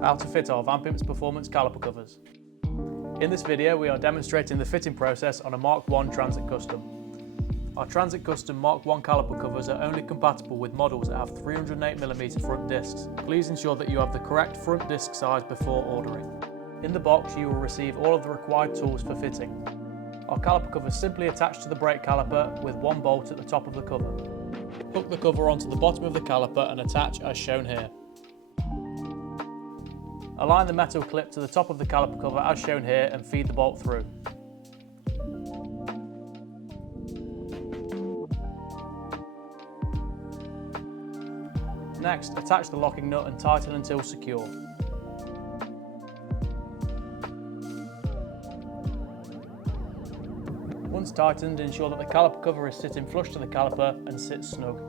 how to fit our VanPimps performance caliper covers. In this video we are demonstrating the fitting process on a Mark 1 Transit Custom. Our Transit Custom Mark 1 caliper covers are only compatible with models that have 308mm front discs. Please ensure that you have the correct front disc size before ordering. In the box you will receive all of the required tools for fitting. Our caliper cover is simply attached to the brake caliper with one bolt at the top of the cover. Hook the cover onto the bottom of the caliper and attach as shown here. Align the metal clip to the top of the caliper cover as shown here and feed the bolt through. Next, attach the locking nut and tighten until secure. Once tightened, ensure that the caliper cover is sitting flush to the caliper and sits snug.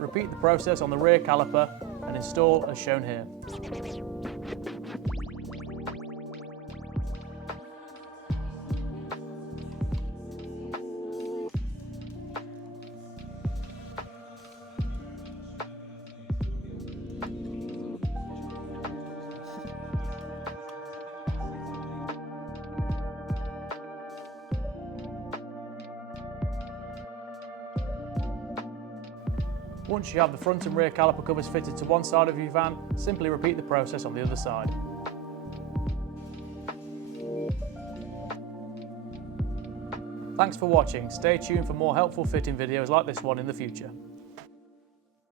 Repeat the process on the rear caliper and install as shown here. Once you have the front and rear caliper covers fitted to one side of your van, simply repeat the process on the other side. Thanks for watching. Stay tuned for more helpful fitting videos like this one in the future.